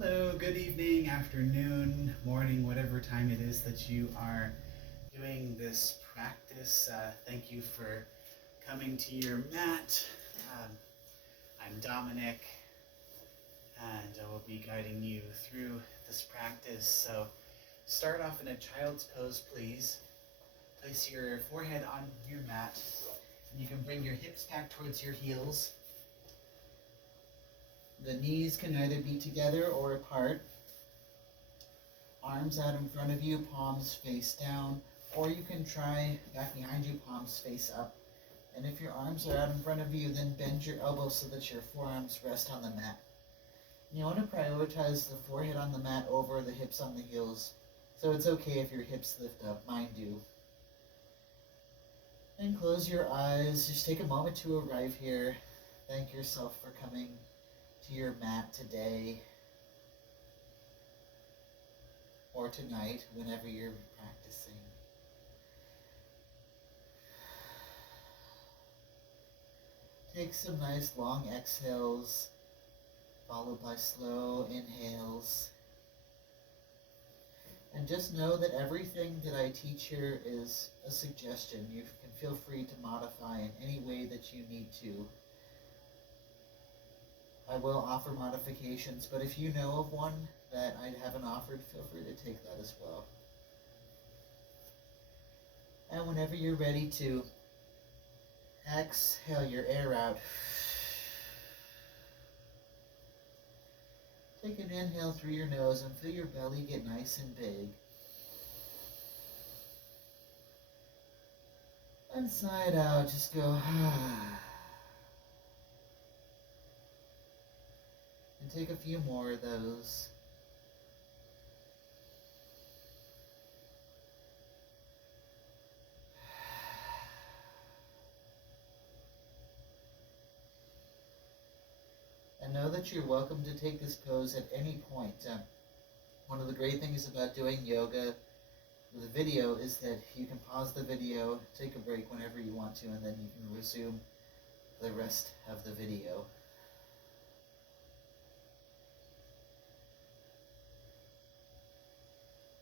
Hello, good evening, afternoon, morning, whatever time it is that you are doing this practice. Thank you for coming to your mat. Um, I'm Dominic, and I will be guiding you through this practice. So, start off in a child's pose, please. Place your forehead on your mat, and you can bring your hips back towards your heels. The knees can either be together or apart. Arms out in front of you, palms face down, or you can try back behind you, palms face up. And if your arms are out in front of you, then bend your elbows so that your forearms rest on the mat. You want to prioritize the forehead on the mat over the hips on the heels. So it's okay if your hips lift up, mine do. And close your eyes. Just take a moment to arrive here. Thank yourself for coming to your mat today or tonight, whenever you're practicing. Take some nice long exhales, followed by slow inhales. And just know that everything that I teach here is a suggestion. You can feel free to modify in any way that you need to. I will offer modifications, but if you know of one that I haven't offered, feel free to take that as well. And whenever you're ready to exhale your air out, take an inhale through your nose and feel your belly get nice and big. And side out, just go and take a few more of those. And know that you're welcome to take this pose at any point. One of the great things about doing yoga with a video is that you can pause the video, take a break whenever you want to, and then you can resume the rest of the video.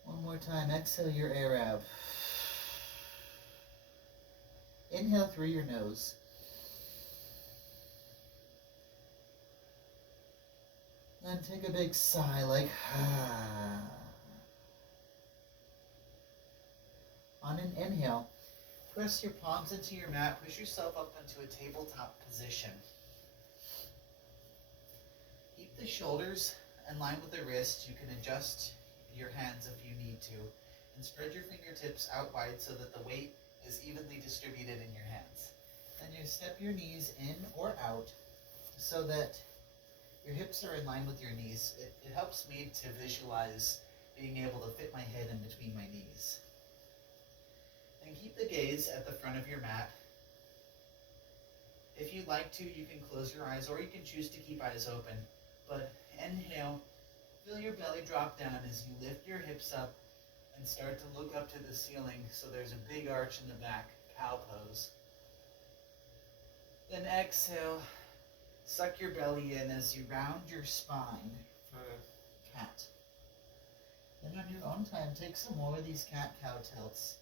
One more time, exhale your air out. Inhale through your nose. Then take a big sigh like On an inhale, press your palms into your mat, push yourself up into a tabletop position. Keep the shoulders in line with the wrist. You can adjust your hands if you need to, and spread your fingertips out wide so that the weight is evenly distributed in your hands. Then you step your knees in or out so that your hips are in line with your knees. It helps me to visualize being able to fit my head in between my knees. And keep the gaze at the front of your mat. If you'd like to, you can close your eyes, or you can choose to keep eyes open. But inhale, feel your belly drop down as you lift your hips up and start to look up to the ceiling so there's a big arch in the back, cow pose. Then exhale, suck your belly in as you round your spine for cat. Then on your own time, take some more of these cat-cow tilts.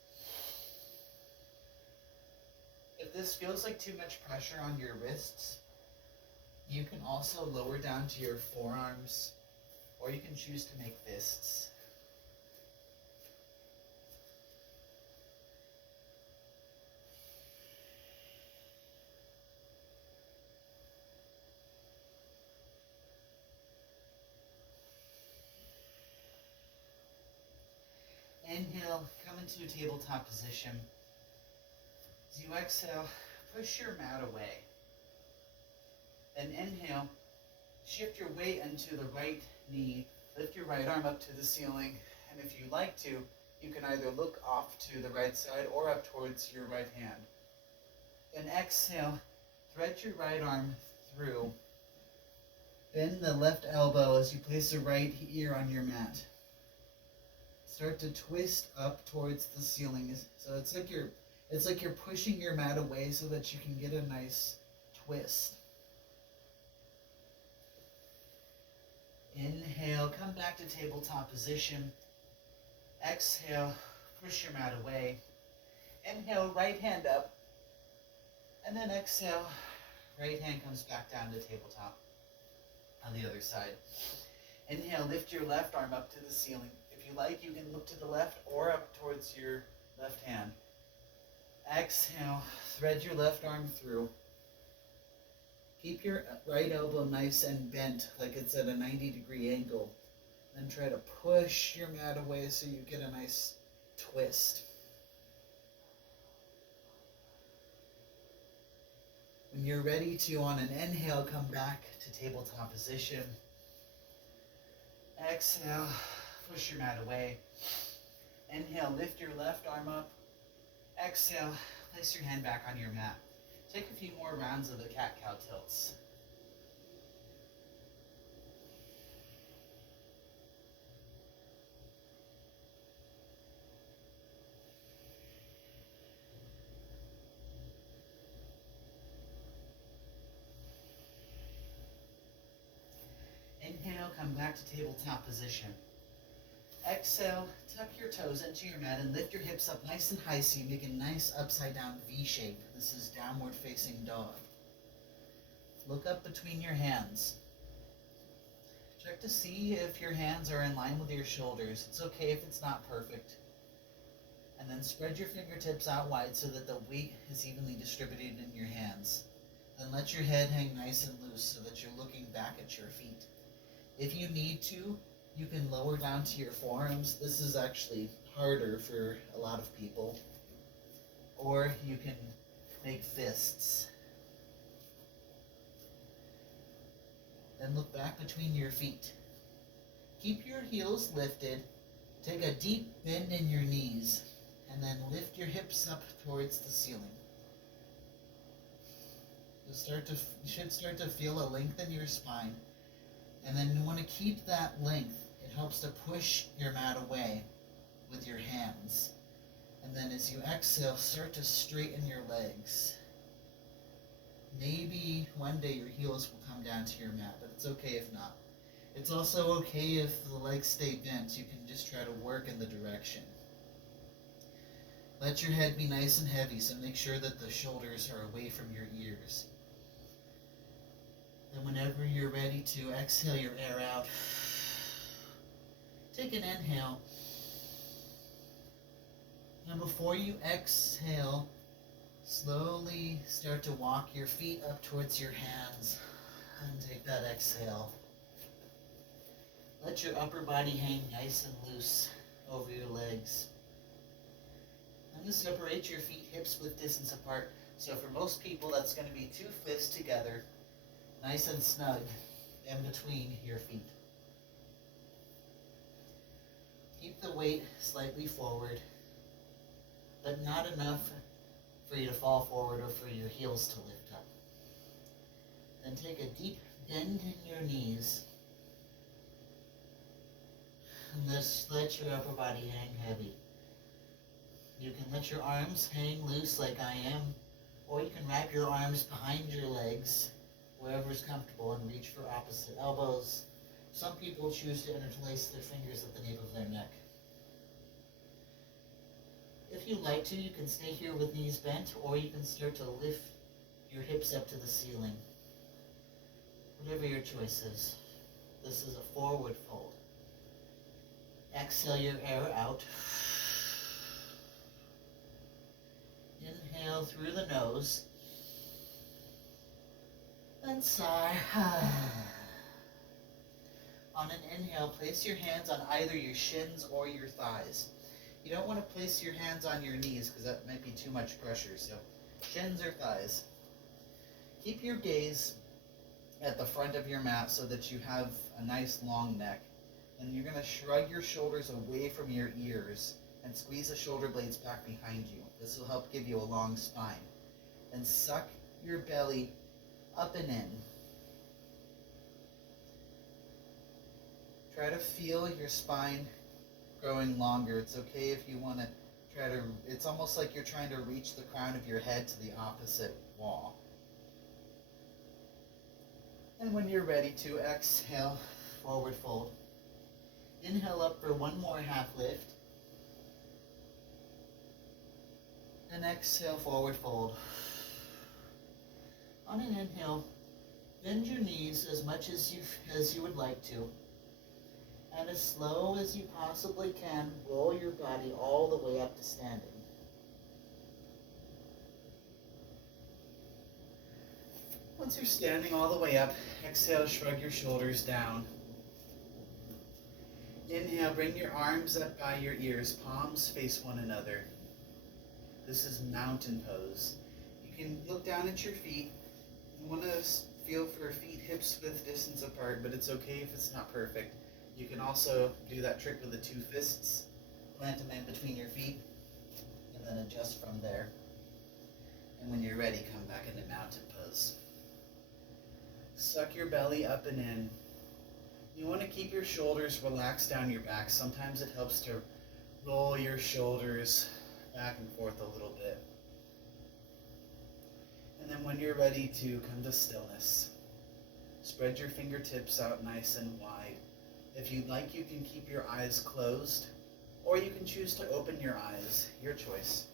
If this feels like too much pressure on your wrists, you can also lower down to your forearms, or you can choose to make fists. Inhale, come into a tabletop position. As you exhale, push your mat away. Then inhale, shift your weight into the right knee, lift your right arm up to the ceiling, and if you like to, you can either look off to the right side or up towards your right hand. Then exhale, thread your right arm through. Bend the left elbow as you place the right ear on your mat. Start to twist up towards the ceiling. So it's like you're pushing your mat away so that you can get a nice twist. Inhale, come back to tabletop position. Exhale, push your mat away. Inhale, right hand up. And then exhale, right hand comes back down to tabletop on the other side. Inhale, lift your left arm up to the ceiling. If you like, you can look to the left or up towards your left hand. Exhale, thread your left arm through. Keep your right elbow nice and bent, like it's at a 90-degree angle. Then try to push your mat away so you get a nice twist. When you're ready to, on an inhale, come back to tabletop position. Exhale, push your mat away. Inhale, lift your left arm up. Exhale, place your hand back on your mat. Take a few more rounds of the cat-cow tilts. Inhale, come back to tabletop position. Exhale, tuck your toes into your mat and lift your hips up nice and high so you make a nice upside down V shape. This is downward facing dog. Look up between your hands. Check to see if your hands are in line with your shoulders. It's okay if it's not perfect. And then spread your fingertips out wide so that the weight is evenly distributed in your hands. Then let your head hang nice and loose so that you're looking back at your feet. If you need to, you can lower down to your forearms. This is actually harder for a lot of people. Or you can make fists. Then look back between your feet. Keep your heels lifted. Take a deep bend in your knees. And then lift your hips up towards the ceiling. You should start to feel a length in your spine. And then you want to keep that length. It helps to push your mat away with your hands. And then as you exhale, start to straighten your legs. Maybe one day your heels will come down to your mat, but it's okay if not. It's also okay if the legs stay bent. You can just try to work in the direction. Let your head be nice and heavy, so make sure that the shoulders are away from your ears. And whenever you're ready to exhale your air out, take an inhale. And before you exhale, slowly start to walk your feet up towards your hands and take that exhale. Let your upper body hang nice and loose over your legs. And just separate your feet hips width distance apart. So for most people, that's going to be 2 fists together, nice and snug in between your feet. Keep the weight slightly forward, but not enough for you to fall forward or for your heels to lift up. Then take a deep bend in your knees. And just let your upper body hang heavy. You can let your arms hang loose like I am, or you can wrap your arms behind your legs, wherever is comfortable, and reach for opposite elbows. Some people choose to interlace their fingers at the nape of their neck. If you like to, you can stay here with knees bent, or you can start to lift your hips up to the ceiling. Whatever your choice is. This is a forward fold. Exhale your air out. Inhale through the nose. Then sigh. On an inhale, place your hands on either your shins or your thighs. You don't want to place your hands on your knees because that might be too much pressure. So shins or thighs. Keep your gaze at the front of your mat so that you have a nice long neck. And you're going to shrug your shoulders away from your ears and squeeze the shoulder blades back behind you. This will help give you a long spine. And suck your belly up and in. Try to feel your spine growing longer. It's okay if you want to try to, it's almost like you're trying to reach the crown of your head to the opposite wall. And when you're ready to exhale, forward fold. Inhale up for one more half lift. And exhale, forward fold. On an inhale, bend your knees as much as you would like to. And as slow as you possibly can, roll your body all the way up to standing. Once you're standing all the way up, exhale, shrug your shoulders down. Inhale, bring your arms up by your ears, palms face one another. This is mountain pose. You can look down at your feet. You want to feel for feet hips width distance apart, but it's okay if it's not perfect. You can also do that trick with the two fists. Plant them in between your feet, and then adjust from there. And when you're ready, come back into mountain pose. Suck your belly up and in. You want to keep your shoulders relaxed down your back. Sometimes it helps to roll your shoulders back and forth a little bit. And then when you're ready to come to stillness, spread your fingertips out nice and wide. If you'd like, you can keep your eyes closed, or you can choose to open your eyes. Your choice.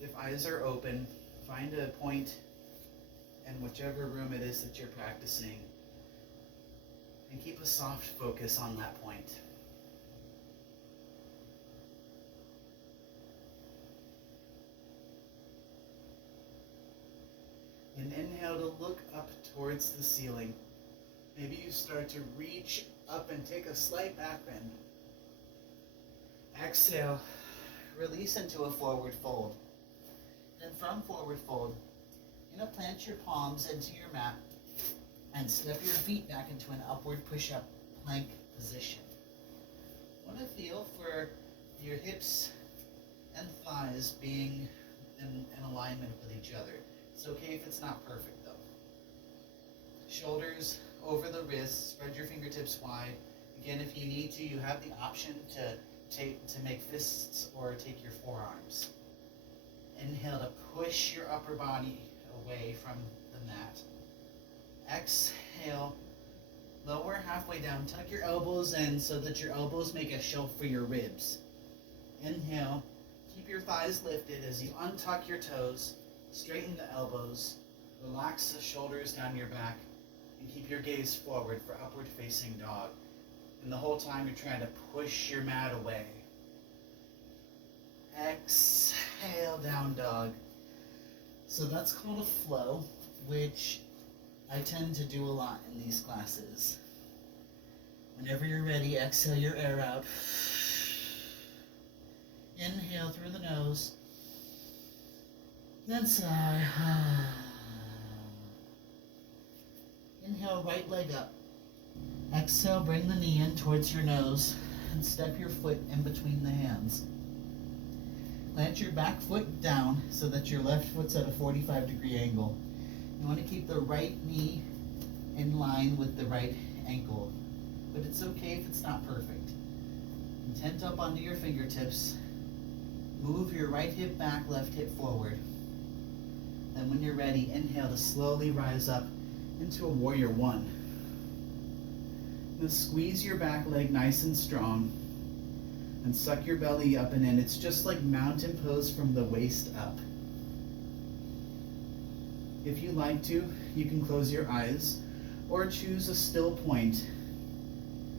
If eyes are open, find a point in whichever room it is that you're practicing, and keep a soft focus on that point. And inhale to look up towards the ceiling. Maybe you start to reach up and take a slight back bend. Exhale, release into a forward fold. Then from forward fold, you're going to plant your palms into your mat and step your feet back into an upward push-up plank position. Want to feel for your hips and thighs being in alignment with each other. It's okay if it's not perfect though. Shoulders over the wrists, spread your fingertips wide. Again, if you need to, you have the option to make fists or take your forearms. Inhale to push your upper body away from the mat. Exhale, lower halfway down. Tuck your elbows in so that your elbows make a shelf for your ribs. Inhale, keep your thighs lifted as you untuck your toes, straighten the elbows, relax the shoulders down your back, and keep your gaze forward for upward facing dog. And the whole time you're trying to push your mat away. Exhale, down dog. So that's called a flow, which I tend to do a lot in these classes. Whenever you're ready, exhale your air out. Inhale through the nose. Then sigh. Inhale, right leg up. Exhale, bring the knee in towards your nose and step your foot in between the hands. Plant your back foot down so that your left foot's at a 45-degree angle. You want to keep the right knee in line with the right ankle, but it's okay if it's not perfect. And tent up onto your fingertips. Move your right hip back, left hip forward. Then when you're ready, inhale to slowly rise up into a warrior one. Now squeeze your back leg nice and strong and suck your belly up and in. It's just like mountain pose from the waist up. If you like to, you can close your eyes or choose a still point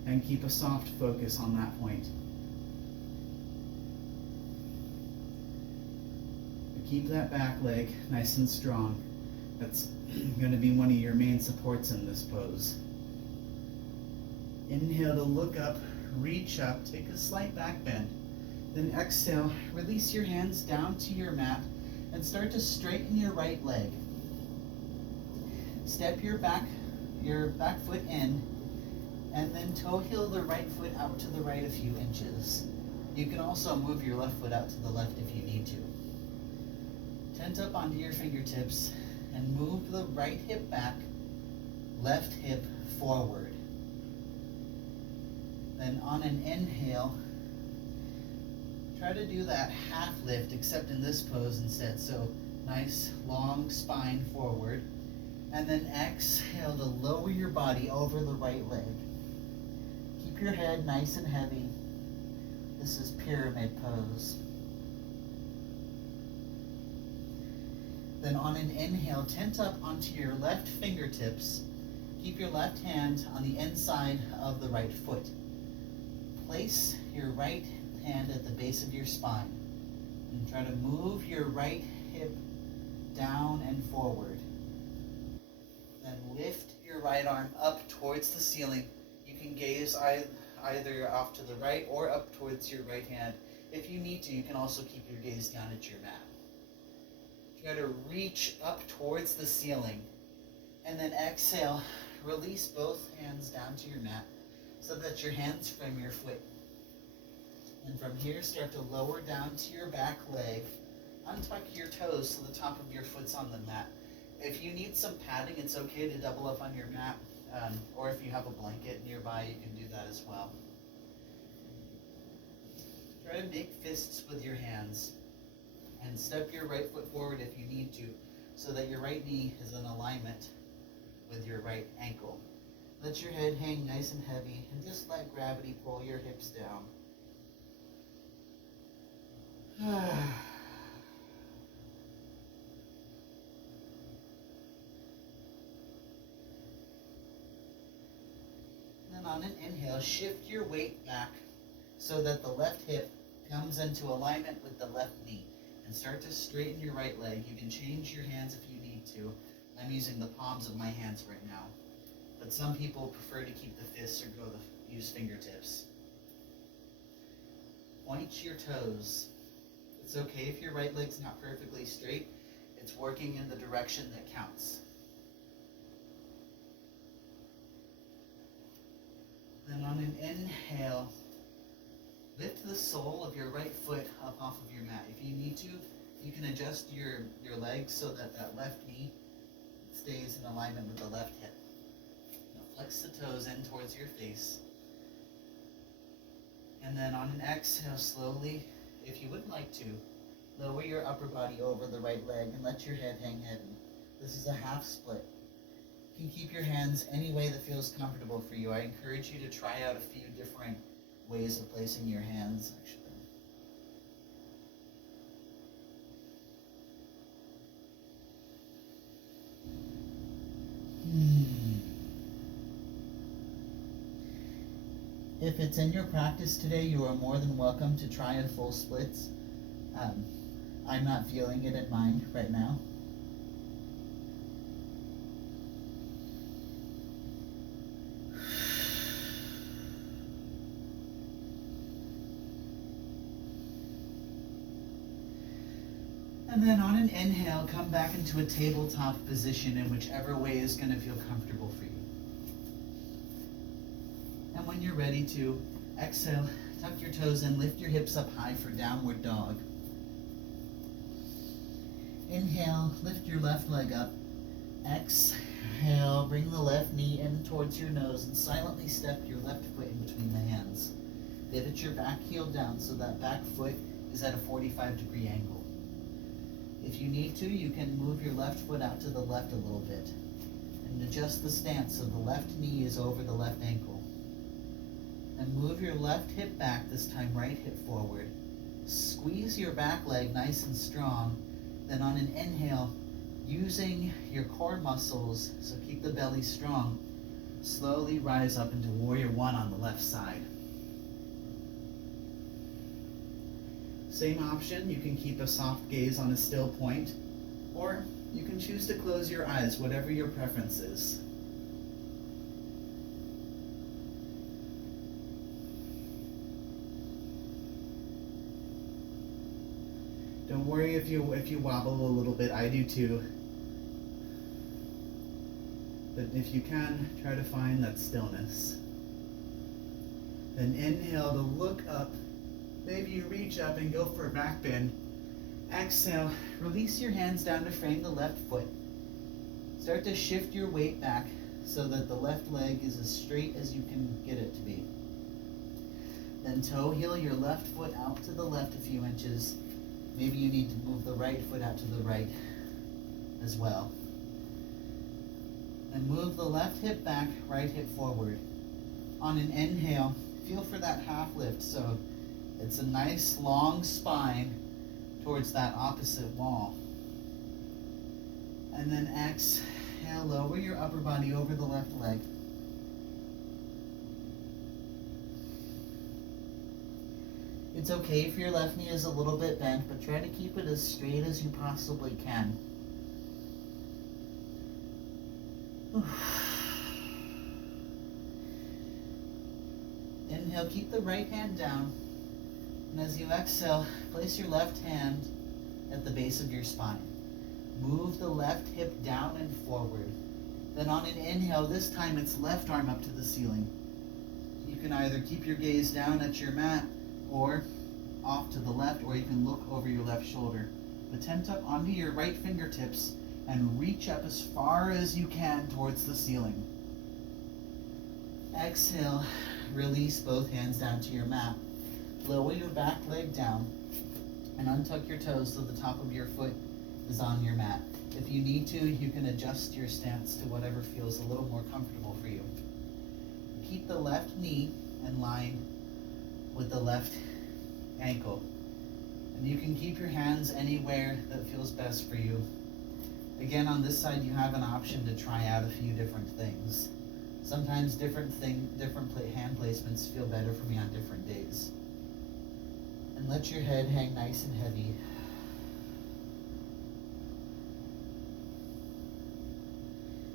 and keep a soft focus on that point. Keep that back leg nice and strong. That's going to be one of your main supports in this pose. Inhale to look up, reach up, take a slight back bend. Then exhale, release your hands down to your mat and start to straighten your right leg. Step your back foot in and then toe heel the right foot out to the right a few inches. You can also move your left foot out to the left if you need to. Tent up onto your fingertips and move the right hip back, left hip forward. Then on an inhale, try to do that half lift except in this pose instead. So nice long spine forward. And then exhale to lower your body over the right leg. Keep your head nice and heavy. This is pyramid pose. Then on an inhale, tent up onto your left fingertips. Keep your left hand on the inside of the right foot. Place your right hand at the base of your spine. And try to move your right hip down and forward. Then lift your right arm up towards the ceiling. You can gaze either off to the right or up towards your right hand. If you need to, you can also keep your gaze down at your mat. Try to reach up towards the ceiling. And then exhale, release both hands down to your mat so that your hands frame your foot. And from here, start to lower down to your back leg. Untuck your toes so the top of your foot's on the mat. If you need some padding, it's okay to double up on your mat. Or if you have a blanket nearby, you can do that as well. Try to make fists with your hands. And step your right foot forward if you need to, so that your right knee is in alignment with your right ankle. Let your head hang nice and heavy, and just let gravity pull your hips down. Then on an inhale, shift your weight back so that the left hip comes into alignment with the left knee. And start to straighten your right leg. You can change your hands if you need to. I'm using the palms of my hands right now. But some people prefer to keep the fists or use fingertips. Point your toes. It's okay if your right leg's not perfectly straight. It's working in the direction that counts. Then on an inhale, lift the sole of your right foot up off of your mat. If you need to, you can adjust your legs so that that left knee stays in alignment with the left hip. Now flex the toes in towards your face. And then on an exhale, slowly, if you would like to, lower your upper body over the right leg and let your head hang heavy. This is a half split. You can keep your hands any way that feels comfortable for you. I encourage you to try out a few different ways of placing your hands, actually. If it's in your practice today, you are more than welcome to try a full splits. I'm not feeling it in mine right now. And then on an inhale, come back into a tabletop position in whichever way is going to feel comfortable for you. And when you're ready to exhale, tuck your toes in, lift your hips up high for downward dog. Inhale, lift your left leg up. Exhale, bring the left knee in towards your nose and silently step your left foot in between the hands. Pivot your back heel down so that back foot is at a 45-degree angle. If you need to, you can move your left foot out to the left a little bit and adjust the stance so the left knee is over the left ankle. And move your left hip back, this time right hip forward. Squeeze your back leg nice and strong. Then on an inhale, using your core muscles, so keep the belly strong, slowly rise up into Warrior One on the left side. Same option, you can keep a soft gaze on a still point, or you can choose to close your eyes, whatever your preference is. Don't worry if you wobble a little bit, I do too. But if you can, try to find that stillness. Then inhale to look up. Maybe you reach up and go for a back bend. Exhale, release your hands down to frame the left foot. Start to shift your weight back so that the left leg is as straight as you can get it to be. Then toe heel your left foot out to the left a few inches. Maybe you need to move the right foot out to the right as well. And move the left hip back, right hip forward. On an inhale, feel for that half lift. So it's a nice long spine towards that opposite wall. And then exhale, lower your upper body over the left leg. It's okay if your left knee is a little bit bent, but try to keep it as straight as you possibly can. Inhale, keep the right hand down. And as you exhale, place your left hand at the base of your spine. Move the left hip down and forward. Then on an inhale, this time it's left arm up to the ceiling. You can either keep your gaze down at your mat or off to the left, or you can look over your left shoulder. But tent up onto your right fingertips and reach up as far as you can towards the ceiling. Exhale, release both hands down to your mat. Lower your back leg down and untuck your toes so the top of your foot is on your mat. If you need to, you can adjust your stance to whatever feels a little more comfortable for you. Keep the left knee in line with the left ankle. And you can keep your hands anywhere that feels best for you. Again, on this side, you have an option to try out a few different things. Sometimes different hand placements feel better for me on different days. And let your head hang nice and heavy.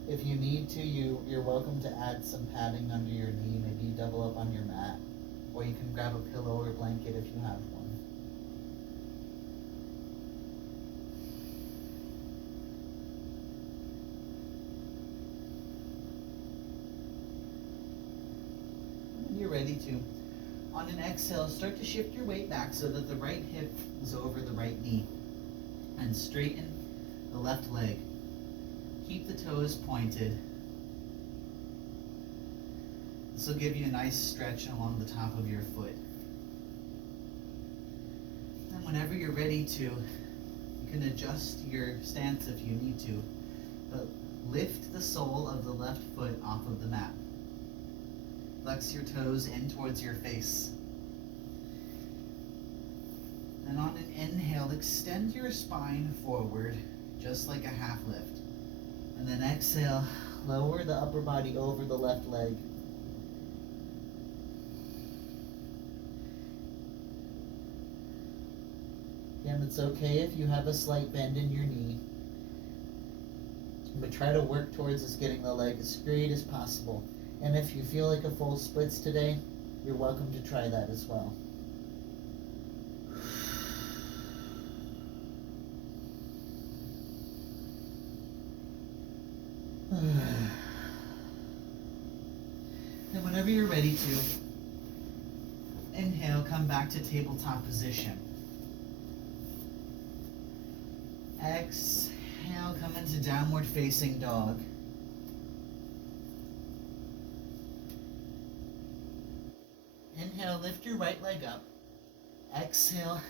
If you need to, you're welcome to add some padding under your knee, maybe double up on your mat, or you can grab a pillow or blanket if you have one. When you're ready to, on an exhale, start to shift your weight back so that the right hip is over the right knee, and straighten the left leg. Keep the toes pointed. This will give you a nice stretch along the top of your foot. And whenever you're ready to, you can adjust your stance if you need to, but lift the sole of the left foot off of the mat. Flex your toes in towards your face. And on an inhale, extend your spine forward, just like a half lift. And then exhale, lower the upper body over the left leg. Again, it's okay if you have a slight bend in your knee, but try to work towards us getting the leg as straight as possible. And if you feel like a full splits today, you're welcome to try that as well. And whenever you're ready to, inhale, come back to tabletop position. Exhale, come into downward facing dog. Inhale, lift your right leg up. Exhale,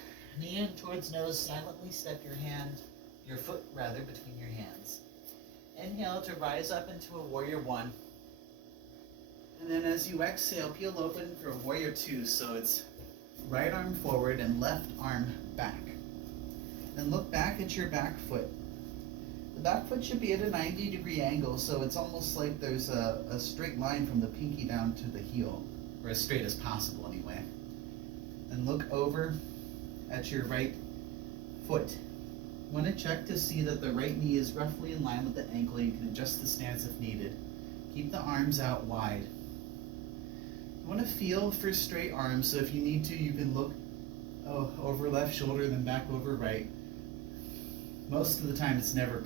knee in towards nose, silently step your foot between your hands. Inhale to rise up into a warrior one. And then as you exhale, peel open for a warrior two. So it's right arm forward and left arm back. Then look back at your back foot. The back foot should be at a 90-degree angle, so it's almost like there's a straight line from the pinky down to the heel, or as straight as possible anyway. Then look over at your right foot. You want to check to see that the right knee is roughly in line with the ankle. You can adjust the stance if needed. Keep the arms out wide. You want to feel for straight arms, so if you need to, you can look over left shoulder, then back over right. Most of the time it's never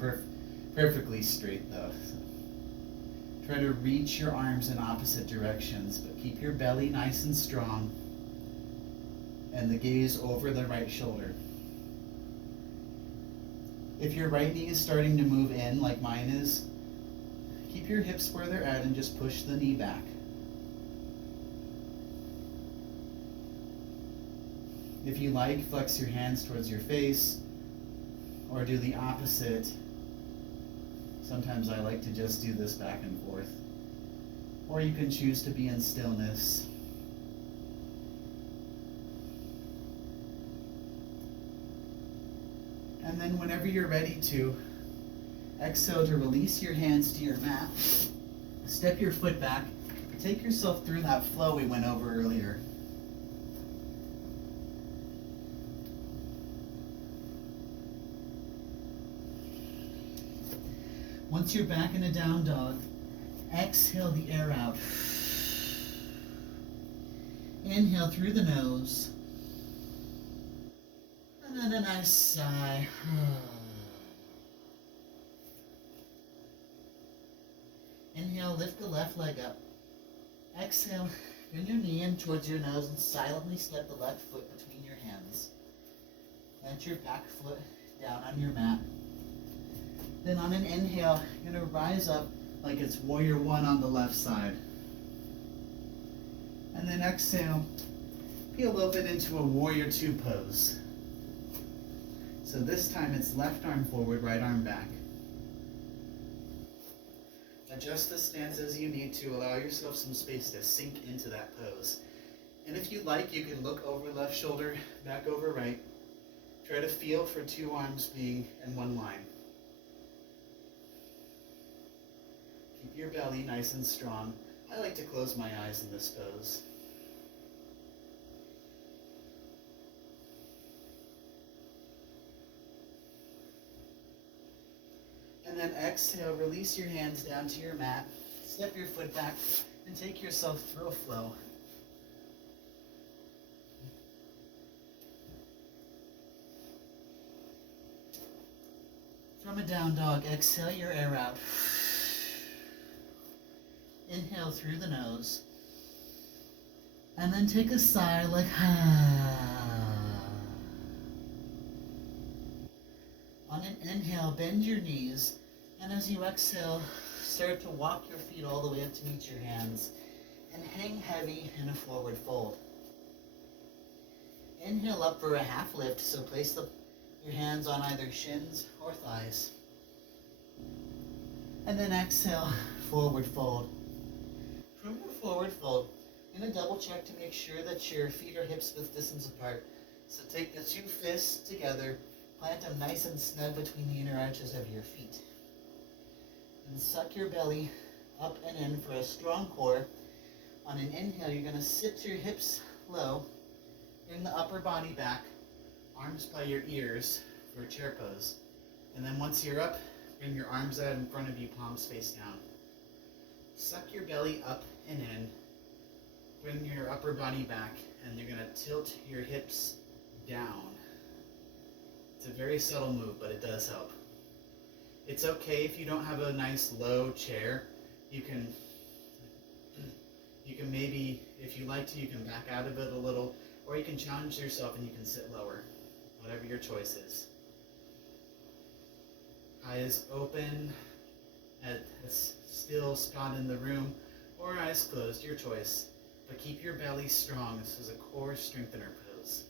perfectly straight though. So try to reach your arms in opposite directions, but keep your belly nice and strong and the gaze over the right shoulder. If your right knee is starting to move in like mine is, keep your hips where they're at and just push the knee back. If you like, flex your hands towards your face, or do the opposite. Sometimes I like to just do this back and forth. Or you can choose to be in stillness. And then whenever you're ready to, exhale to release your hands to your mat. Step your foot back. Take yourself through that flow we went over earlier. Once you're back in a down dog, exhale the air out. Inhale through the nose. And then a nice sigh. Inhale, lift the left leg up. Exhale, bring your knee in towards your nose and silently step the left foot between your hands. Plant your back foot down on your mat. Then on an inhale, you're going to rise up like it's warrior one on the left side. And then exhale, peel open into a warrior two pose. So this time it's left arm forward, right arm back. Adjust the stance as you need to. Allow yourself some space to sink into that pose. And if you like, you can look over left shoulder, back over right. Try to feel for two arms being in one line. Keep your belly nice and strong. I like to close my eyes in this pose. And then exhale, release your hands down to your mat. Step your foot back and take yourself through a flow. From a down dog, exhale your air out. Inhale through the nose. And then take a sigh like On an inhale, bend your knees. And as you exhale, start to walk your feet all the way up to meet your hands. And hang heavy in a forward fold. Inhale up for a half lift, so place your hands on either shins or thighs. And then exhale, forward fold. From your forward fold, you're going to double check to make sure that your feet are hips width distance apart. So take the two fists together, plant them nice and snug between the inner arches of your feet. And suck your belly up and in for a strong core. On an inhale, you're going to sit your hips low, bring the upper body back, arms by your ears for a chair pose. And then once you're up, bring your arms out in front of you, palms face down. Suck your belly up and in. Bring your upper body back, and you're going to tilt your hips down. It's a very subtle move, but it does help. It's okay if you don't have a nice low chair. You can maybe, if you like to, you can back out of it a little, or you can challenge yourself and you can sit lower. Whatever your choice is. Eyes open at a still spot in the room, or eyes closed, your choice. But keep your belly strong. This is a core strengthener pose.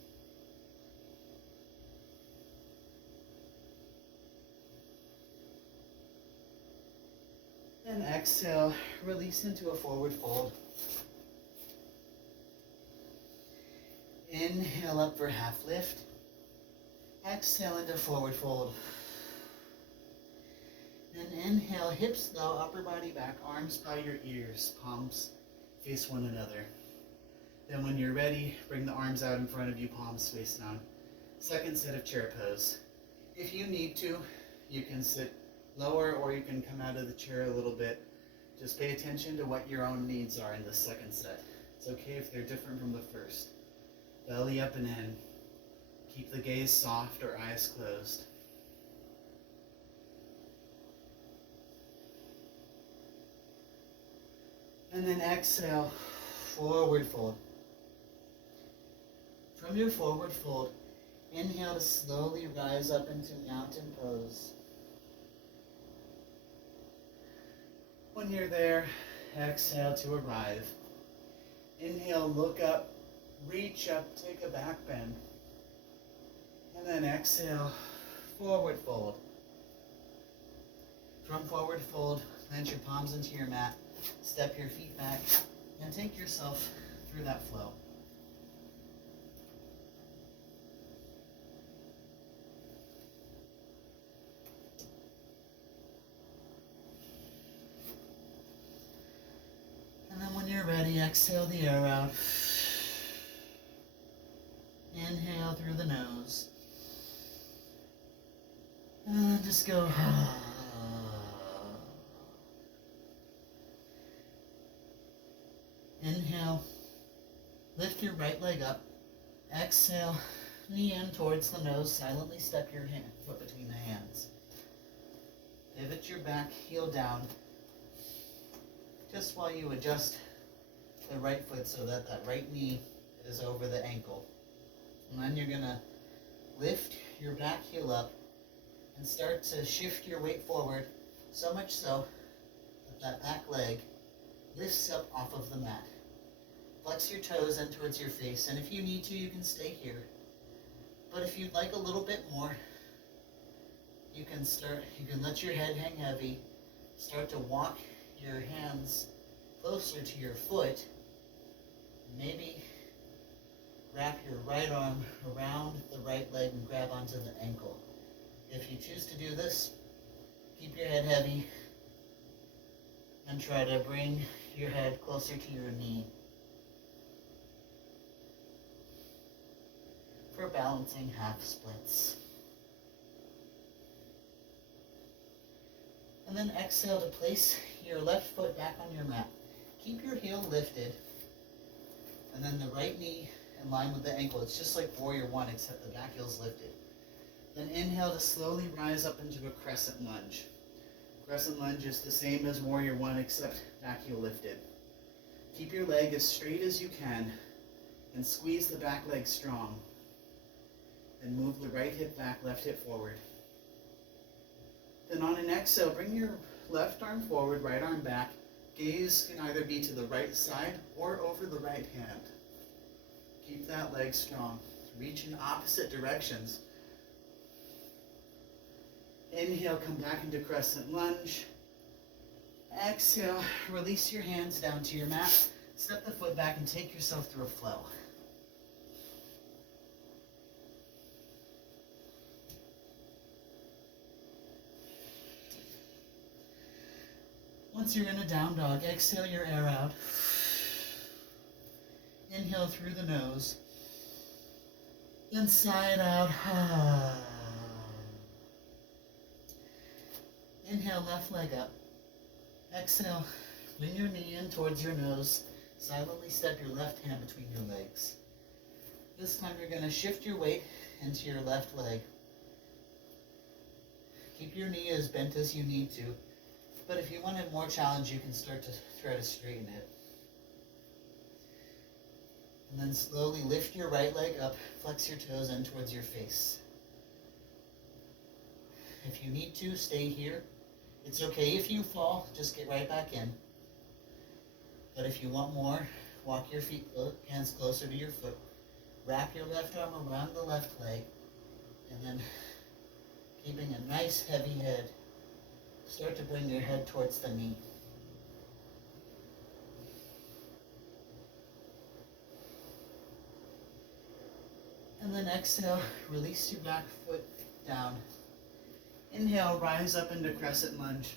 Then exhale, release into a forward fold. Inhale up for half lift. Exhale into forward fold. Then inhale, hips low, upper body back, arms by your ears, palms face one another. Then when you're ready, bring the arms out in front of you, palms face down. Second set of chair pose. If you need to, you can sit lower or you can come out of the chair a little bit. Just pay attention to what your own needs are in the second set. It's okay if they're different from the first. Belly up and in. Keep the gaze soft or eyes closed. And then exhale, forward fold. From your forward fold, inhale to slowly rise up into mountain pose. When you're there, exhale to arrive. Inhale, look up, reach up, take a back bend. And then exhale, forward fold. From forward fold, plant your palms into your mat, step your feet back, and take yourself through that flow. And then when you're ready, exhale the air out. Inhale through the nose. And just go. Inhale. Lift your right leg up. Exhale. Knee in towards the nose. Silently step your foot between the hands. Pivot your back, heel down. Just while you adjust the right foot so that that right knee is over the ankle. And then you're going to lift your back heel up and start to shift your weight forward, so much so that that back leg lifts up off of the mat. Flex your toes in towards your face, and if you need to, you can stay here. But if you'd like a little bit more, you can let your head hang heavy, start to walk your hands closer to your foot, maybe wrap your right arm around the right leg and grab onto the ankle. If you choose to do this, keep your head heavy and try to bring your head closer to your knee for balancing half splits. And then exhale to place your left foot back on your mat. Keep your heel lifted, and then the right knee in line with the ankle. It's just like Warrior One, except the back heel's lifted. Then inhale to slowly rise up into a crescent lunge. Crescent lunge is the same as Warrior One, except back heel lifted. Keep your leg as straight as you can, and squeeze the back leg strong. Then move the right hip back, left hip forward. Then on an exhale, bring your left arm forward, right arm back. Gaze can either be to the right side or over the right hand. Keep that leg strong. Reach in opposite directions. Inhale, come back into crescent lunge. Exhale, release your hands down to your mat. Step the foot back and take yourself through a flow. Once you're in a down dog, exhale your air out. Inhale through the nose. Then side out. Inhale, left leg up. Exhale, bring your knee in towards your nose. Silently step your left hand between your legs. This time you're going to shift your weight into your left leg. Keep your knee as bent as you need to. But if you wanted more challenge, you can start to try to straighten it. And then slowly lift your right leg up, flex your toes in towards your face. If you need to, stay here. It's okay if you fall, just get right back in. But if you want more, walk your hands closer to your foot. Wrap your left arm around the left leg, and then keeping a nice heavy head, start to bring your head towards the knee. And then exhale, release your back foot down. Inhale, rise up into crescent lunge.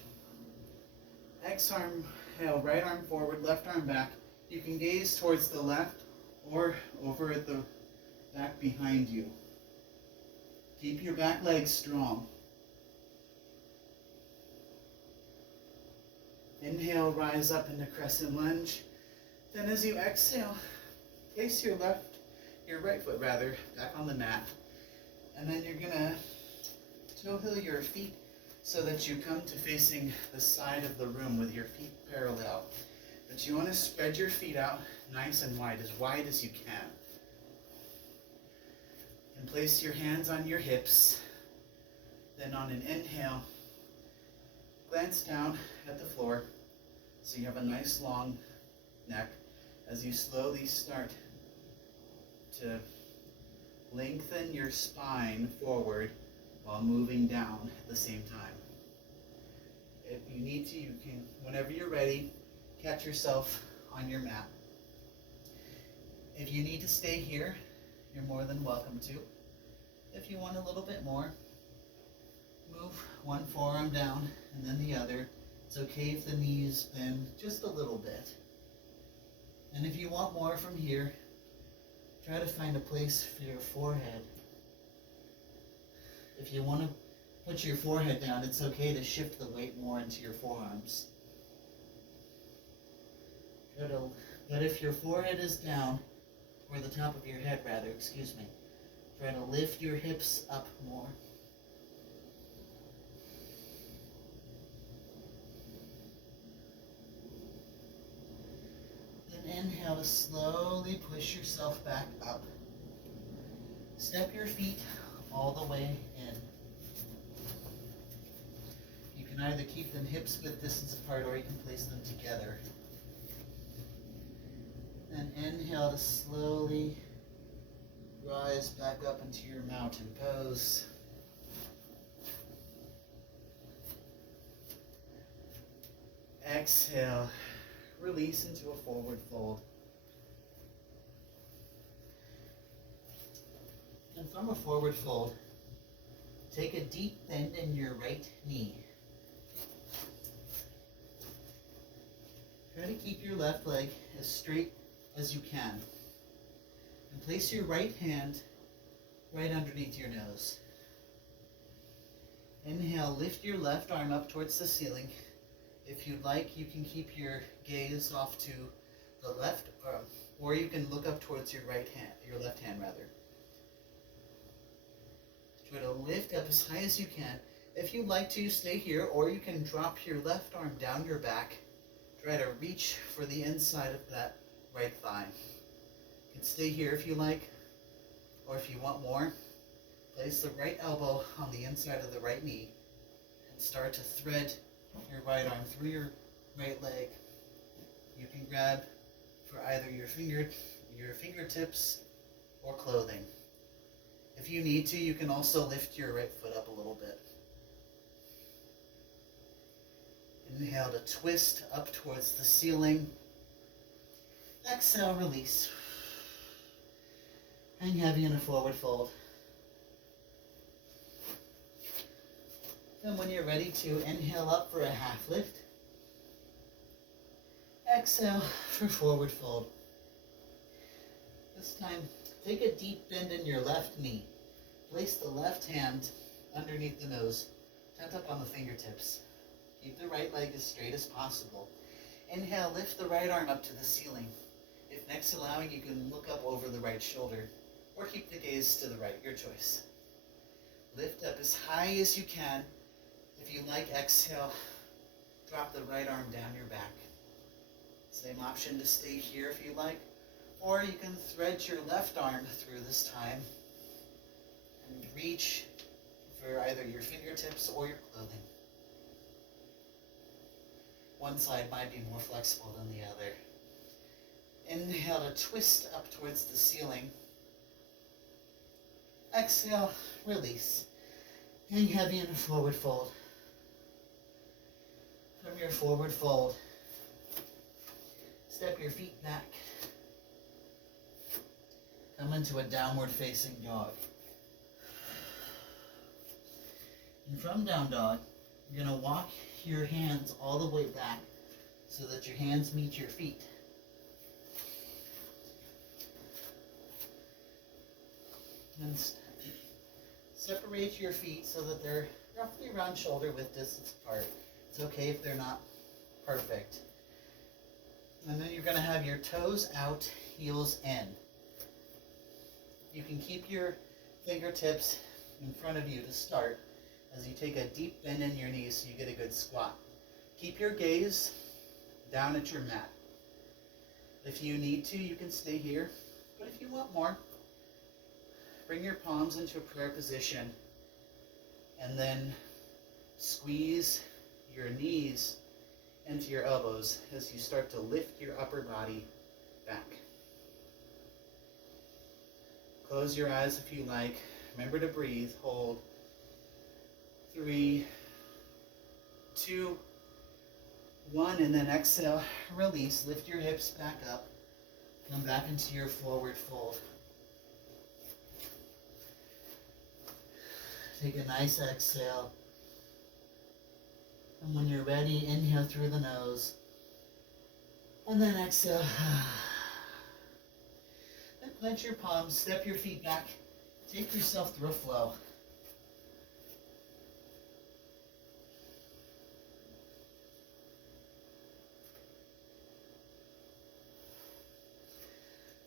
Exhale, right arm forward, left arm back. You can gaze towards the left or over at the back behind you. Keep your back leg strong. Inhale, rise up into crescent lunge. Then as you exhale, place your right foot back on the mat. And then you're gonna toe heel your feet so that you come to facing the side of the room with your feet parallel. But you want to spread your feet out nice and wide as you can. And place your hands on your hips. Then on an inhale, glance down at the floor so you have a nice long neck as you slowly start to lengthen your spine forward while moving down at the same time. you need to, you can, whenever you're ready, catch yourself on your mat. If you need to stay here, you're more than welcome to. If you want a little bit more, move one forearm down and then the other. It's okay if the knees bend just a little bit. And if you want more from here, try to find a place for your forehead. If you want to put your forehead down, it's okay to shift the weight more into your forearms. But if your forehead is down, or the top of your head rather, excuse me, try to lift your hips up more. Then inhale to slowly push yourself back up. Step your feet all the way in. You can either keep them hips width distance apart or you can place them together. Then inhale to slowly rise back up into your mountain pose. Exhale, release into a forward fold. And from a forward fold, take a deep bend in your right knee. Try to keep your left leg as straight as you can. And place your right hand right underneath your nose. Inhale, lift your left arm up towards the ceiling. If you'd like, you can keep your gaze off to the left, or you can look up towards your left hand rather. Try to lift up as high as you can. If you'd like to, stay here, or you can drop your left arm down your back. Try to reach for the inside of that right thigh. You can stay here if you like, or if you want more, place the right elbow on the inside of the right knee and start to thread your right arm through your right leg. You can grab for either your fingertips or clothing. If you need to, you can also lift your right foot up a little bit. Inhale to twist up towards the ceiling. Exhale, release. Hang heavy in a forward fold. Then when you're ready to inhale up for a half lift. Exhale for forward fold. This time, take a deep bend in your left knee. Place the left hand underneath the nose, tent up on the fingertips. Keep the right leg as straight as possible. Inhale, lift the right arm up to the ceiling. If next allowing, you can look up over the right shoulder, or keep the gaze to the right, your choice. Lift up as high as you can. If you like, exhale, drop the right arm down your back. Same option to stay here if you like, or you can thread your left arm through this time and reach for either your fingertips or your clothing. One side might be more flexible than the other. Inhale to twist up towards the ceiling. Exhale, release. Hang heavy in a forward fold. From your forward fold, step your feet back. Come into a downward facing dog. And from down dog, you're going to walk your hands all the way back so that your hands meet your feet. And separate your feet so that they're roughly around shoulder width distance apart. It's okay if they're not perfect. And then you're going to have your toes out, heels in. You can keep your fingertips in front of you to start as you take a deep bend in your knees so you get a good squat. Keep your gaze down at your mat. If you need to, you can stay here, but if you want more, bring your palms into a prayer position and then squeeze your knees into your elbows as you start to lift your upper body back. Close your eyes if you like. Remember to breathe. Hold. 3, 2, 1, and then exhale, release. Lift your hips back up. Come back into your forward fold. Take a nice exhale. And when you're ready, inhale through the nose. And then exhale. Then clench your palms, step your feet back. Take yourself through a flow.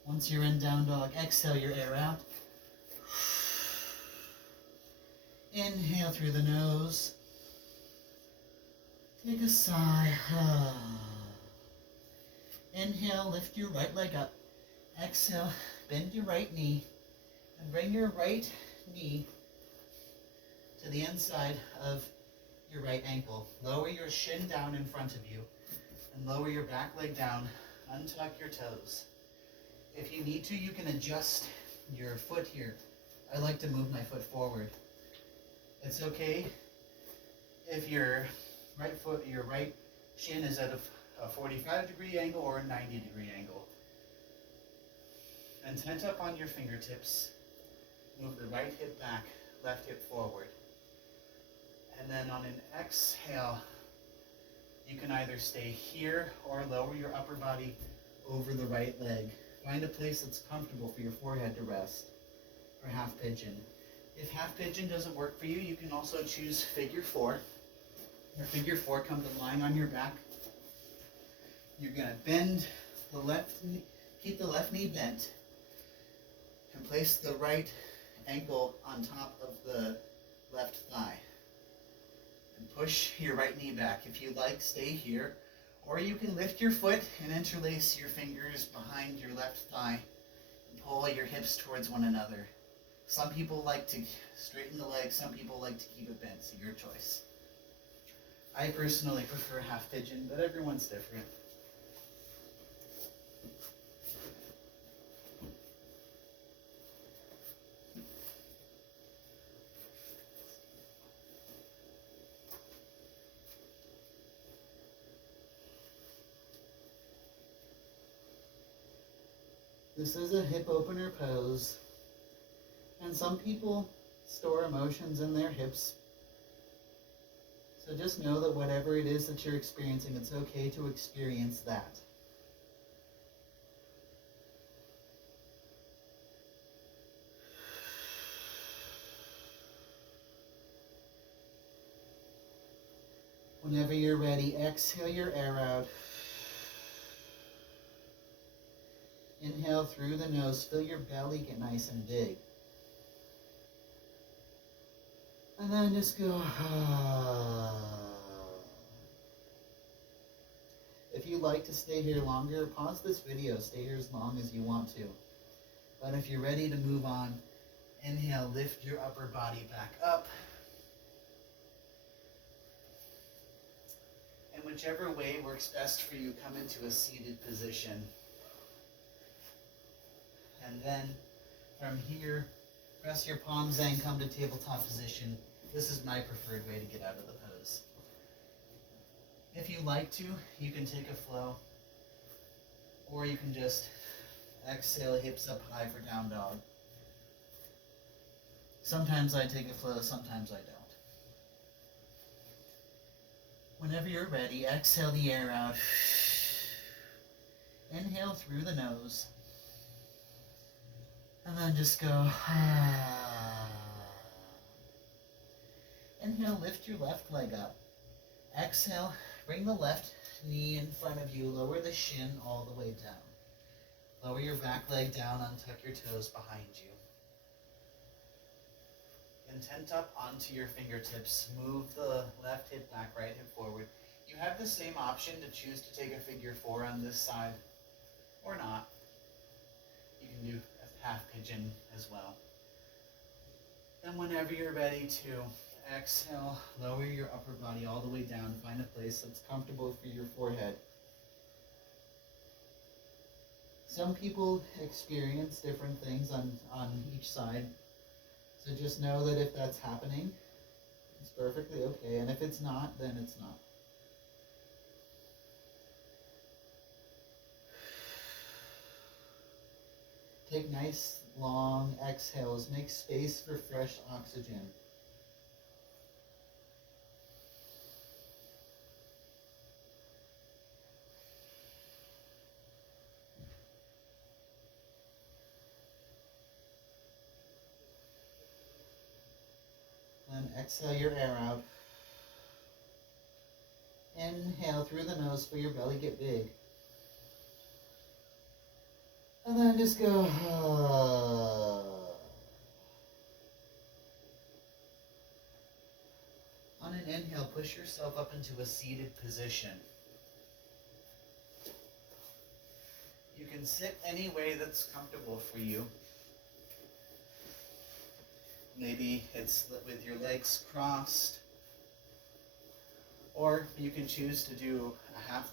Once you're in down dog, exhale your air out. Inhale through the nose. Take a sigh. Inhale, lift your right leg up. Exhale, bend your right knee. And bring your right knee to the inside of your right ankle. Lower your shin down in front of you. And lower your back leg down. Untuck your toes. If you need to, you can adjust your foot here. I like to move my foot forward. It's okay if your right shin is at a 45-degree angle or a 90-degree angle. And tent up on your fingertips. Move the right hip back, left hip forward. And then on an exhale, you can either stay here or lower your upper body over the right leg. Find a place that's comfortable for your forehead to rest, for half pigeon. If half pigeon doesn't work for you, you can also choose figure 4. For figure 4, come to lying on your back. You're going to bend the left knee, keep the left knee bent, and place the right ankle on top of the left thigh. And push your right knee back. If you like, stay here. Or you can lift your foot and interlace your fingers behind your left thigh and pull your hips towards one another. Some people like to straighten the legs, some people like to keep it bent, so your choice. I personally prefer half pigeon, but everyone's different. This is a hip opener pose, and some people store emotions in their hips. So just know that whatever it is that you're experiencing, it's okay to experience that. Whenever you're ready, exhale your air out. Inhale through the nose, fill your belly, get nice and big. And then just go, If you like to stay here longer, pause this video, stay here as long as you want to. But if you're ready to move on, inhale, lift your upper body back up. And whichever way works best for you, come into a seated position. And then from here, press your palms in, come to tabletop position. This is my preferred way to get out of the pose. If you like to, you can take a flow, or you can just exhale, hips up high for down dog. Sometimes I take a flow, sometimes I don't. Whenever you're ready, exhale the air out. Inhale through the nose. And then just go. Inhale, lift your left leg up. Exhale, bring the left knee in front of you. Lower the shin all the way down. Lower your back leg down, untuck your toes behind you. And tent up onto your fingertips. Move the left hip back, right hip forward. You have the same option to choose to take a figure 4 on this side, or not. You can do a half pigeon as well. Then whenever you're ready to exhale, lower your upper body all the way down. Find a place that's comfortable for your forehead. Some people experience different things on each side. So just know that if that's happening, it's perfectly okay. And if it's not, then it's not. Take nice long exhales. Make space for fresh oxygen. And exhale your air out. Inhale through the nose, feel your belly get big. And then just go. On an inhale, push yourself up into a seated position. You can sit any way that's comfortable for you. Maybe it's with your legs crossed, or you can choose to do a half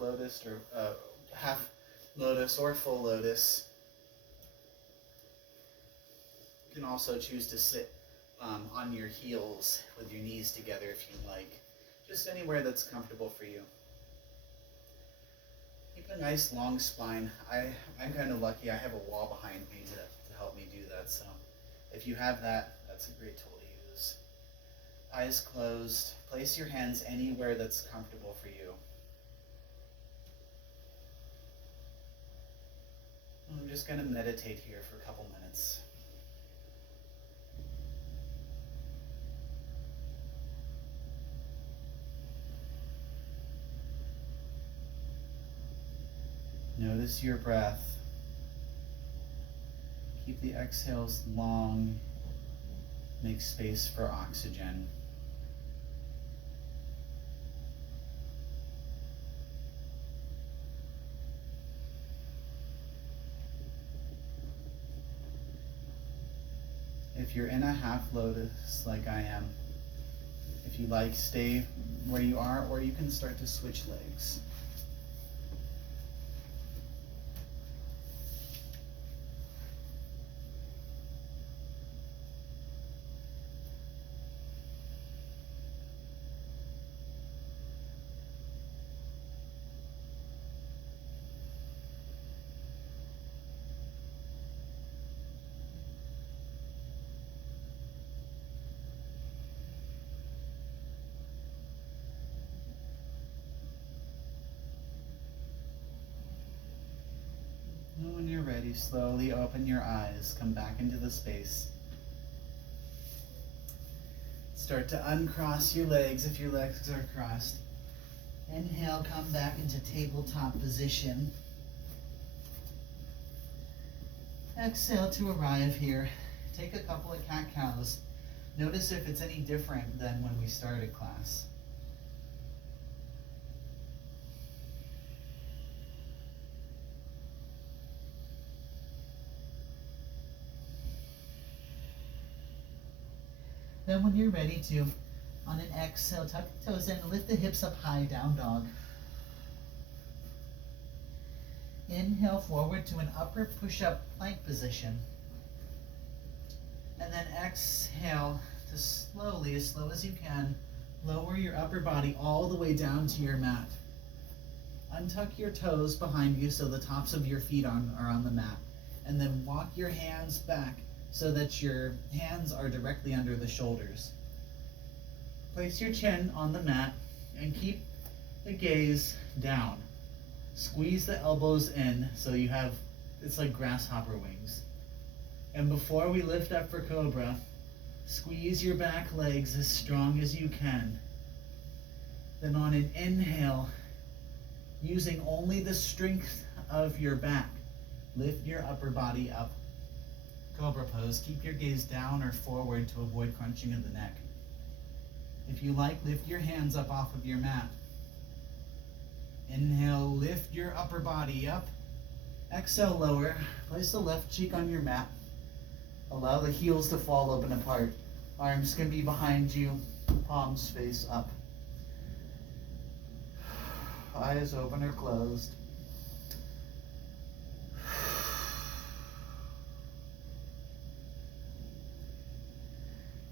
lotus or full lotus. You can also choose to sit on your heels with your knees together if you like. Just anywhere that's comfortable for you. Keep a nice long spine. I'm kind of lucky. I have a wall behind me to help me do that. So if you have that, that's a great tool to use. Eyes closed. Place your hands anywhere that's comfortable for you. I'm just going to meditate here for a couple minutes. Notice your breath. Keep the exhales long. Make space for oxygen. If you're in a half lotus like I am, if you like, stay where you are, or you can start to switch legs. When you're ready, slowly open your eyes. Come back into the space. Start to uncross your legs if your legs are crossed. Inhale, come back into tabletop position. Exhale to arrive here. Take a couple of cat-cows. Notice if it's any different than when we started class. Then when you're ready to, on an exhale, tuck the toes in, lift the hips up high, down dog. Inhale forward to an upper push-up plank position. And then exhale to slowly, as slow as you can, lower your upper body all the way down to your mat. Untuck your toes behind you so the tops of your feet are on the mat. And then walk your hands back so that your hands are directly under the shoulders. Place your chin on the mat and keep the gaze down. Squeeze the elbows in so you have, it's like grasshopper wings. And before we lift up for Cobra, squeeze your back legs as strong as you can. Then on an inhale, using only the strength of your back, lift your upper body up. Cobra pose. Keep your gaze down or forward to avoid crunching of the neck. If you like, lift your hands up off of your mat. Inhale, lift your upper body up. Exhale, lower. Place the left cheek on your mat. Allow the heels to fall open apart. Arms can be behind you, palms face up. Eyes open or closed.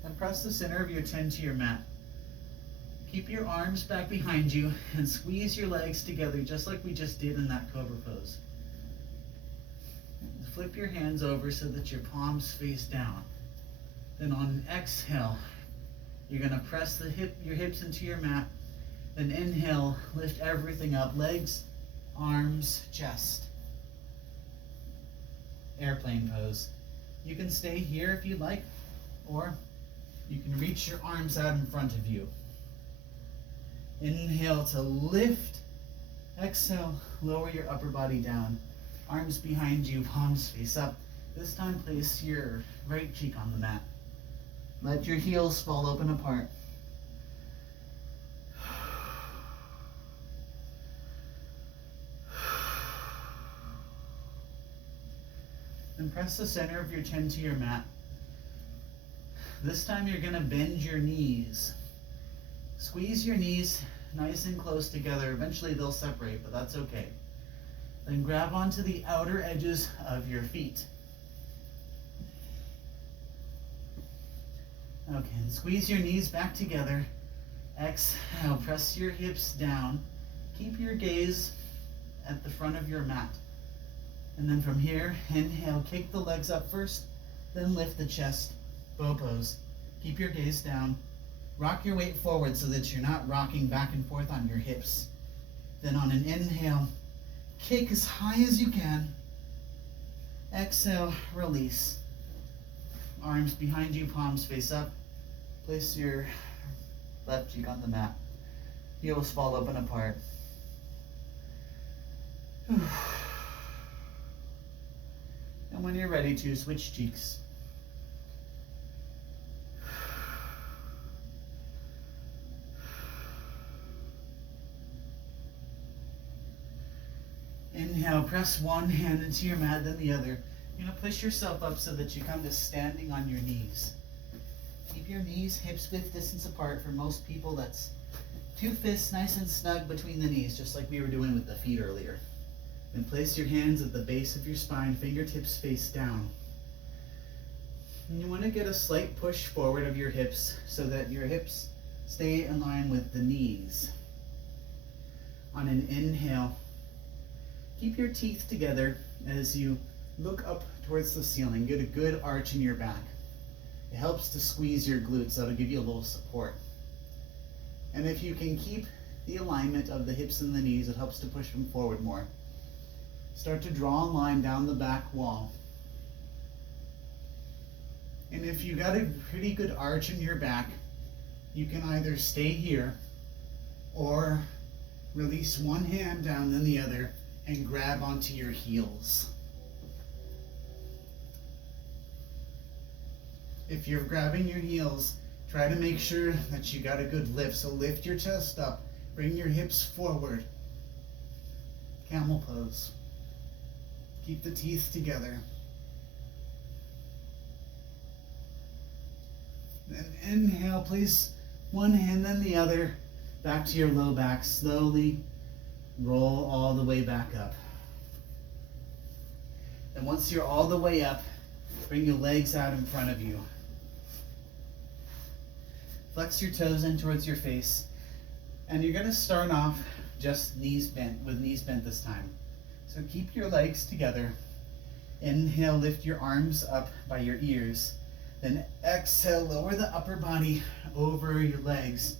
And press the center of your chin to your mat. Keep your arms back behind you and squeeze your legs together just like we just did in that Cobra pose. flip your hands over so that your palms face down. Then on an exhale, you're going to press your hips into your mat. Then inhale, lift everything up, legs, arms, chest. Airplane pose. You can stay here if you'd like, or you can reach your arms out in front of you. Inhale to lift. Exhale, lower your upper body down. Arms behind you, palms face up. This time place your right cheek on the mat. Let your heels fall open apart. And press the center of your chin to your mat. This time you're going to bend your knees. Squeeze your knees nice and close together. Eventually they'll separate, but that's okay. Then grab onto the outer edges of your feet. Okay, and squeeze your knees back together. Exhale, press your hips down. Keep your gaze at the front of your mat. And then from here, inhale, kick the legs up first, then lift the chest, bow pose. Keep your gaze down. Rock your weight forward so that you're not rocking back and forth on your hips. Then on an inhale, kick as high as you can. Exhale, release. Arms behind you, palms face up. Place your left cheek on the mat. Heels fall open apart. And when you're ready to, switch cheeks. Inhale, press one hand into your mat, then the other. You're going to push yourself up so that you come to standing on your knees. Keep your knees hips width distance apart. For most people, that's 2 fists nice and snug between the knees, just like we were doing with the feet earlier. Then place your hands at the base of your spine, fingertips face down. And you want to get a slight push forward of your hips so that your hips stay in line with the knees. On an inhale, keep your teeth together as you look up towards the ceiling. Get a good arch in your back. It helps to squeeze your glutes. That'll give you a little support. And if you can keep the alignment of the hips and the knees, it helps to push them forward more. Start to draw a line down the back wall. And if you got a pretty good arch in your back, you can either stay here or release one hand down then the other and grab onto your heels. If you're grabbing your heels, try to make sure that you got a good lift. So lift your chest up, bring your hips forward. Camel pose. Keep the teeth together. Then inhale, place one hand then the other back to your low back. Slowly roll all the way back up. And once you're all the way up, bring your legs out in front of you. Flex your toes in towards your face. And you're going to start off just knees bent, with knees bent this time. So keep your legs together. Inhale, lift your arms up by your ears. Then exhale, lower the upper body over your legs.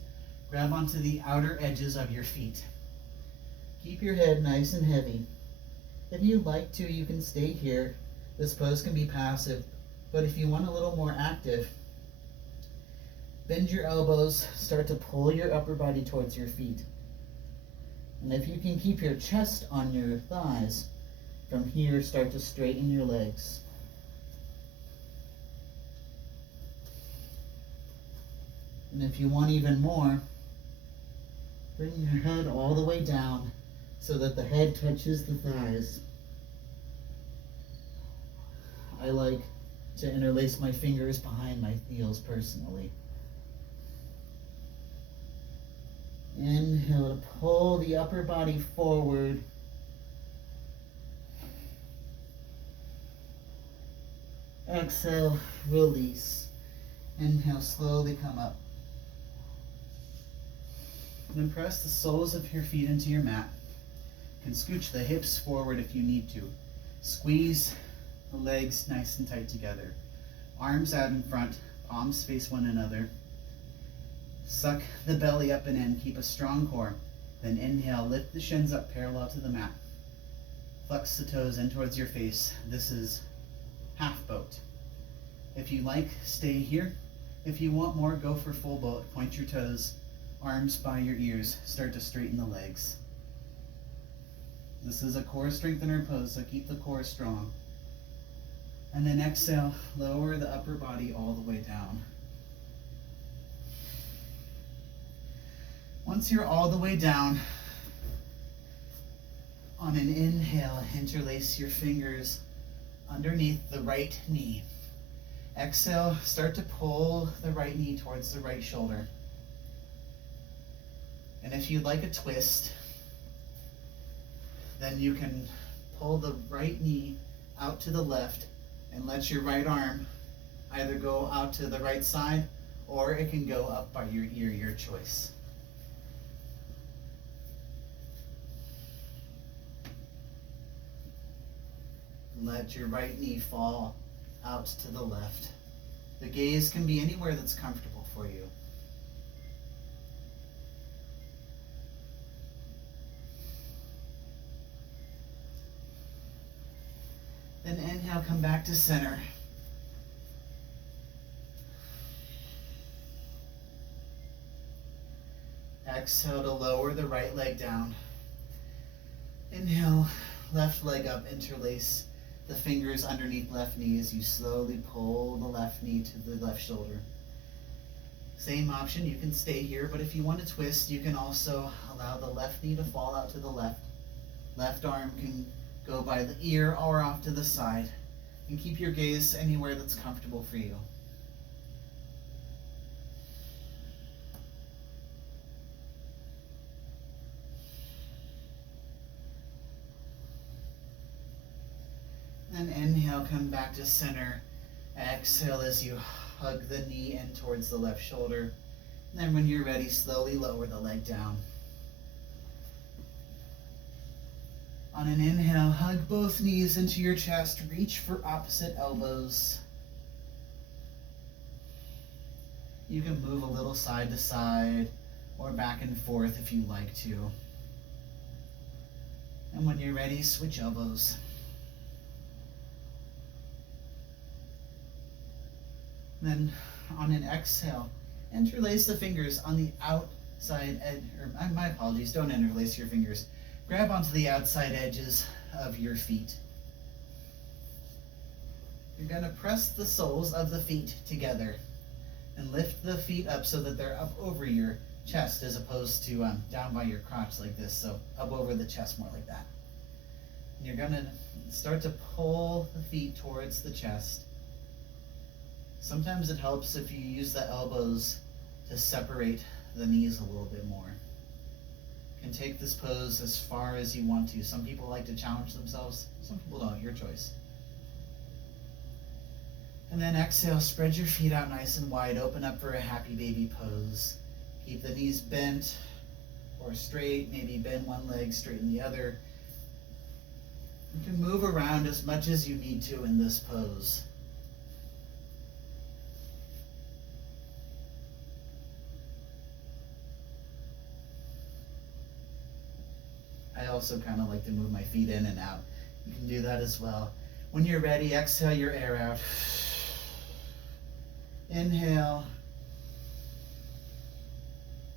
Grab onto the outer edges of your feet. Keep your head nice and heavy. If you'd like to, you can stay here. This pose can be passive, but if you want a little more active, bend your elbows, start to pull your upper body towards your feet. And if you can keep your chest on your thighs, from here start to straighten your legs. And if you want even more, bring your head all the way down so that the head touches the thighs. I like to interlace my fingers behind my heels personally. Inhale to pull the upper body forward. Exhale, release. Inhale, slowly come up. Then press the soles of your feet into your mat. You can scooch the hips forward if you need to. Squeeze the legs nice and tight together. Arms out in front, palms face one another. Suck the belly up and in, keep a strong core. Then inhale, lift the shins up parallel to the mat. Flex the toes in towards your face. This is half boat. If you like, stay here. If you want more, go for full boat. Point your toes, arms by your ears. Start to straighten the legs. This is a core strengthener pose, so keep the core strong. And then exhale, lower the upper body all the way down. Once you're all the way down, on an inhale, interlace your fingers underneath the right knee. Exhale, start to pull the right knee towards the right shoulder. And if you'd like a twist, then you can pull the right knee out to the left and let your right arm either go out to the right side or it can go up by your ear, your choice. Let your right knee fall out to the left. The gaze can be anywhere that's comfortable for you. Then inhale, come back to center. Exhale to lower the right leg down. Inhale, left leg up, interlace the fingers underneath left knee as you slowly pull the left knee to the left shoulder. Same option, you can stay here, but if you want to twist, you can also allow the left knee to fall out to the left. Left arm can go by the ear or off to the side, and keep your gaze anywhere that's comfortable for you. Then inhale, come back to center. Exhale as you hug the knee in towards the left shoulder. And then when you're ready, slowly lower the leg down. On an inhale, hug both knees into your chest. Reach for opposite elbows. You can move a little side to side or back and forth if you like to. And when you're ready, switch elbows. Then on an exhale, interlace the fingers on the outside edge, or my apologies, don't interlace your fingers. Grab onto the outside edges of your feet. You're going to press the soles of the feet together and lift the feet up so that they're up over your chest as opposed to down by your crotch like this, so up over the chest more like that. And you're going to start to pull the feet towards the chest. Sometimes it helps if you use the elbows to separate the knees a little bit more. You can take this pose as far as you want to. Some people like to challenge themselves, some people don't, your choice. And then exhale, spread your feet out nice and wide, open up for a happy baby pose. Keep the knees bent or straight, maybe bend one leg, straighten the other. You can move around as much as you need to in this pose. I also kind of like to move my feet in and out. You can do that as well. When you're ready, exhale your air out. Inhale.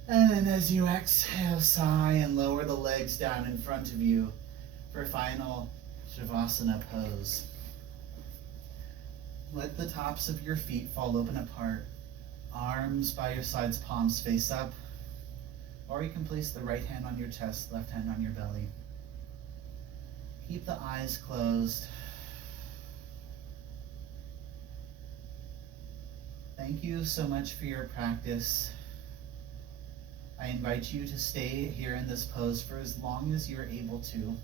And then as you exhale, sigh and lower the legs down in front of you for final Shavasana pose. Let the tops of your feet fall open apart. Arms by your sides, palms face up. Or you can place the right hand on your chest, left hand on your belly. Keep the eyes closed. Thank you so much for your practice. I invite you to stay here in this pose for as long as you're able to.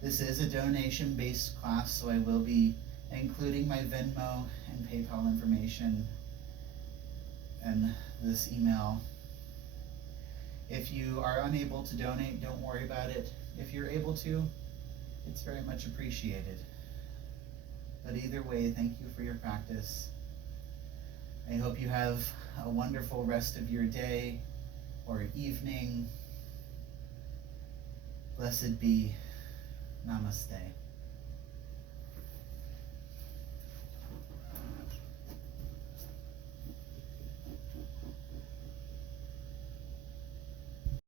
This is a donation-based class, so I will be including my Venmo and PayPal information in this email. If you are unable to donate, don't worry about it. If you're able to, it's very much appreciated. But either way, thank you for your practice. I hope you have a wonderful rest of your day or evening. Blessed be. Namaste.